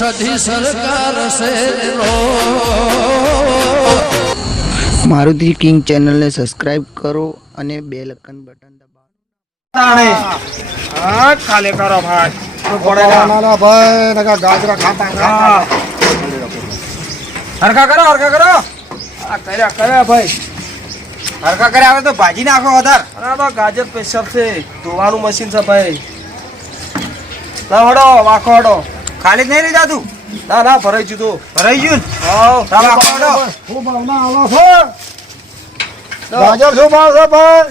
સધી સરકાર મારુતિ કિંગ ચેનલને સબસ્ક્રાઇબ કરો અને બે લખન બટન દબાવો હા ખાલે કરો ભાઈ. તો પડે ના. નાના ભાઈ નકા ગાજરા ખાતા હરખા કરો હરખા કરો. આ કર્યા કર્યા ભાઈ. હરકા કર્યા આવે તો ભાજી નાખો વધારે. બરાબર ગાજર પેશાબ છે. ધોવાનું મશીન છે ભાઈ. હડો વાખો હડો. ખાલી જ નહીં રહી જાતું? ના ના ભરાઈ ભરાઈ ગયું? ચાલો આખો હડો. શું ભાવના છો? ગાજર શું ભાવ છે ભાઈ?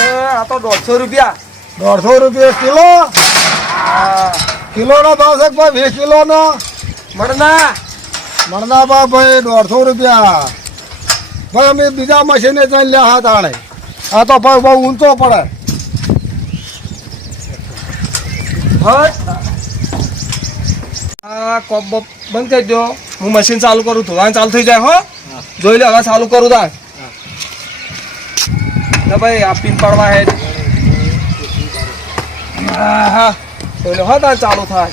એ આ તો દોઢસો રૂપિયા. દોઢસો રૂપિયા કિલો? કિલો નો ભાવ છે ભાઈ વીસ કિલો નો મળના મણના ભાવ ભાઈ દોઢસો રૂપિયા. ભાઈ અમે બીજા મશીને જઈને લ્યા હા તાણે. આ તો ભાઈ બહુ ઊંચો પડે. હટ. આ કોપ બોપ બંધ કરી દો. હું મશીન ચાલુ કરું ધોવાનું ચાલુ થઈ જાય હો. જોઈ લે હવે ચાલુ કરું તા ના ભાઈ આ પિન પાડવા હે. હા હા જોઈ લો હા તાર ચાલુ થાય.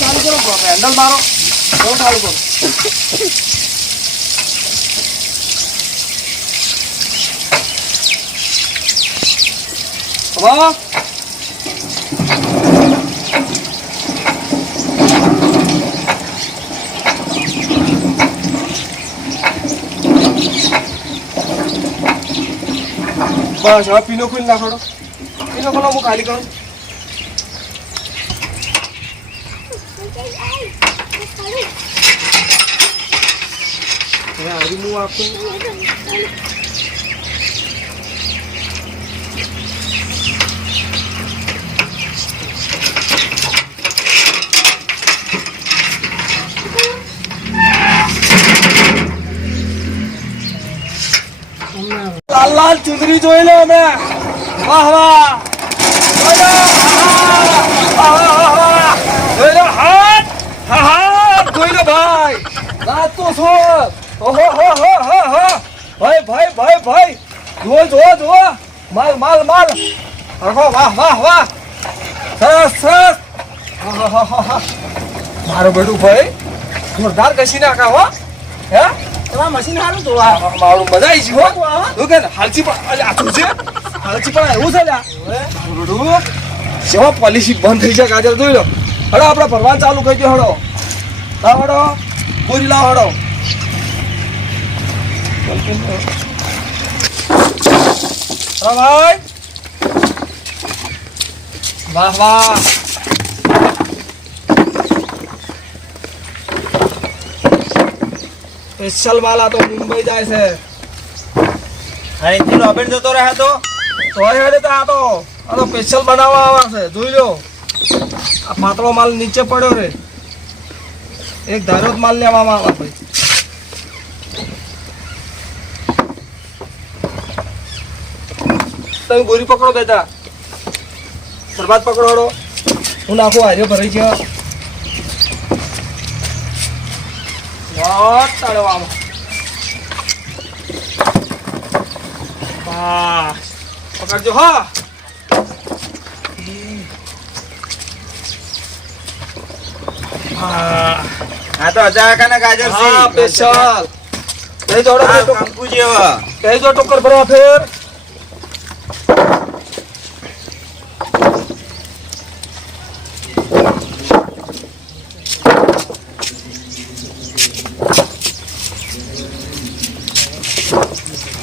હેન્ડલ મારો. બહુ સારું કરો. વાહ બસ, હવે પીનો ખોલી નાખો પીનો ખોલો, હું ખાલી કરું. આવી હું આપું લાલ ચુંદડી જોઈ લો અમે. વાહ વાહ. જોઈ લો. હાથ. હા હા જોઈ ભાઈ. રાત તો છો ઓહો હો હો હો હો. ભાઈ ભાઈ ભાઈ ભાઈ. જુઓ જુઓ જુઓ. માલ માલ માલ. હરખો વાહ વાહ વાહ. સરસ સરસ. મારો મારું બેટું ભાઈ જોરદાર કસી નાખા હો. હે? મશીન સારું જોવા મારું મજા આવી છે હો. તું કે હાલચી પણ છે. હાલચી પણ એવું છે? રૂડું. સેવા પોલિસી બંધ થઈ છે કાજલ જોઈ લો. હડો આપણે ભરવાન ચાલુ કરી દો હડો લાવ હડો પૂરી લાવ હડો ભાઈ વાહ વાહ. સ્પેશિયલ આ તો મુંબઈ જાય છે. અહીંથી રોબિન જતો રહે તો? તો હેડે તો આ તો. આ તો સ્પેશિયલ બનાવવા આવે છે. જોઈ લો. આ પાતળો માલ નીચે પડ્યો રે. એક ધારો માલ લેવામાં આવે ભાઈ તમે બોરી પકડો બેટા. પ્રભાત પકડો. હડો હું નાખો હાર્યો ભરાઈ ગયો. પકડજો હા. હા તો હજાર કાના ગાજર છે. હા સ્પેશિયલ કઈ જોડો કઈ જો ટોકર ભરવા ફેર.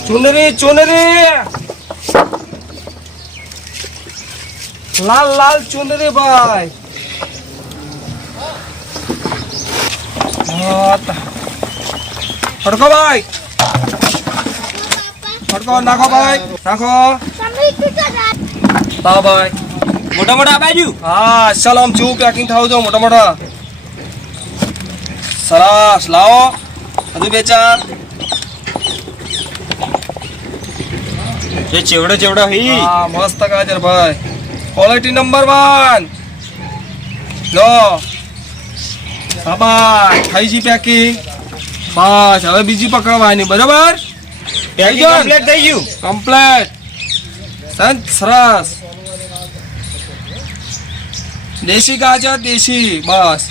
ચુનરી ચુનરી લાલ લાલ ચુનરી ભાઈ ફડકો ભાઈ ફટકો નાખો ભાઈ નાખો હા ભાઈ મોટા મોટા આ બાજુ હા ચાલો આમ ચેવું પેકિંગ થાવ જો મોટા મોટા સરસ લાવો હજુ બે ચાર જે ચેવડો ચેવડો હઈ હા મસ્ત ગાજર ભાઈ. ક્વોલિટી નંબર 1 લો. સાબાશ થઈ જી પેકિંગ બસ હવે બીજી પકડવાની બરાબર? પેકિંગ ગયું? કમ્પ્લીટ થઈ ગયું? કમ્પ્લીટ સંત સરસ. દેશી ગાજર દેશી. બસ.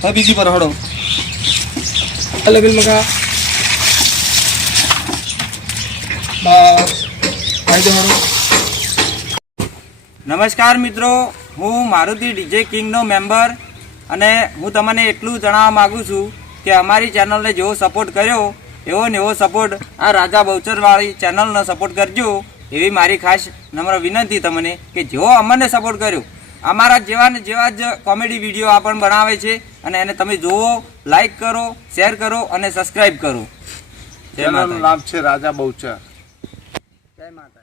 હવે બીજી પર હડો. અલગ મકા બસ આવી દો હડો નમસ્કાર મિત્રો હું મારુતિ ડીજે કિંગનો મેમ્બર અને હું તમને એટલું જણાવવા માગું છું કે અમારી ચેનલને જેવો સપોર્ટ કર્યો એવો ને એવો સપોર્ટ આ રાજા બહુચરવાળી ચેનલનો સપોર્ટ કરજો. એવી મારી ખાસ નમ્ર વિનંતી તમને કે જેવો અમને સપોર્ટ કર્યો અમારા જેવા ને જેવા જ કોમેડી વીડિયો આ પણ બનાવે છે અને એને તમે જુઓ લાઈક કરો શેર કરો અને સબસ્ક્રાઈબ કરો. નામ છે રાજા બહુચર. જય માતાજી